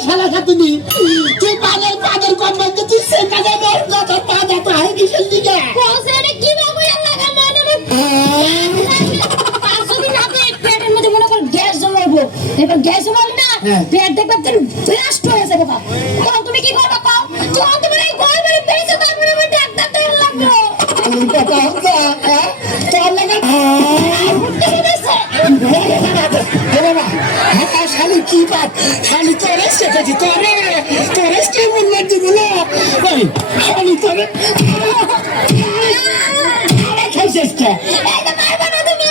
শালা খাতুনি তুই পানের পাদের কম্বল তো তুই সেটা যাবে না তোর পা দাঁত হয় কিসের দিকে কোসেরে কি বাবু লাগা মানে পাঁচশো দিন আগে পেটের মধ্যে মনে কর গ্যাস জমাবো এবার গ্যাস জমাবি না পেট দেখবে তোর ব্লাস্ট হয়ে যাবে বাবা তখন তুমি কি করবে কও যখন তুমি এই গর্ভের পেটে তারপরে আমি ডাক্তার তেল লাগবে আমি কথা হচ্ছে তোর লাগা উঠতে গেছে বাবা হ্যাঁ শালি কি বাত শালি তোরে শেখেছি তোরে কি মূল্য দিবি না ওই শালি তোরে খাইছিস কে এই তো মারবা না তুমি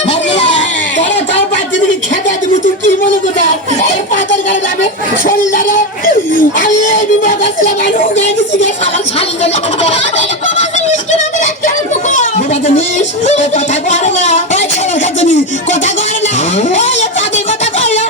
তোরা তাও বাদ দিবি খেতে দিবি তুই কি মনে করছিস এই পাতার গায়ে যাবে শরীর যাবে আমি এই বিভাগ আসলাম আমি উঠে গেছি গে শালা শালি জন্য বাবা জিনিস কি বাবা রাখতে বিভাগ নিস ও কথা করে না ওই শালা খাতুনি কথা করে না ওই পাতে কথা করে না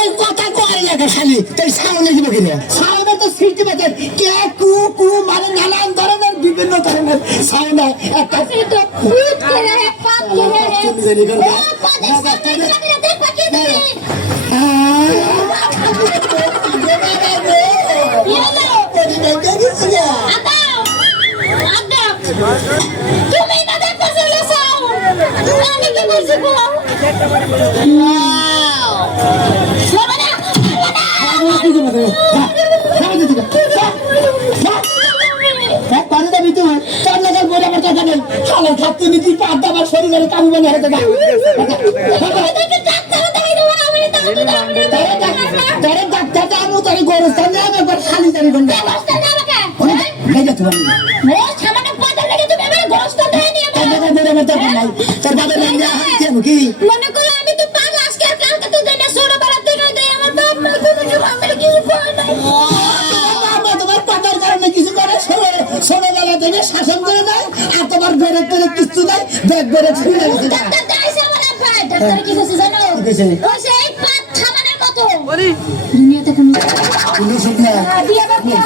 এই কথা করে না শালি তুই সাউন্ড দিব কি রে সাউন্ড তো সিটি বাজার কে কু কু মানে নানান ধরনের বিভিন্ন ধরনের সাউন্ড একটা তো ফুট করে পাত করে তুমি জানি কর ও পাতে সাথে দেখ পাকি দে তুমি না দেখো চলে যাও আমি কি করছি গো শোনো না শরীরের কাম বানা হতে ডাক্তার আমি তোর গোরস্থান আমি একবার খালি জানি মনে করো আমি তো পাগল আজকে আর কালকে তো দেনা ছোট বেলা থেকে দেই আমার বাপ মা কোনো কিছু আমার কিছু করে নাই তোমার পাতার কারণে কিছু করে ছোটবেলা থেকে শাসন করে দেয় আর তোমার বেড়ে টেরে কিছু দেয় ব্যাগ বেড়ে ছিঁড়ে গেছে ডাক্তার দাইছে আমার আব্বা ডাক্তার কি কইছে জানো ওই সেই পাত থামানোর মতো দুনিয়াতে কোনো সুখ নাই দিয়া বাবা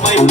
Bye.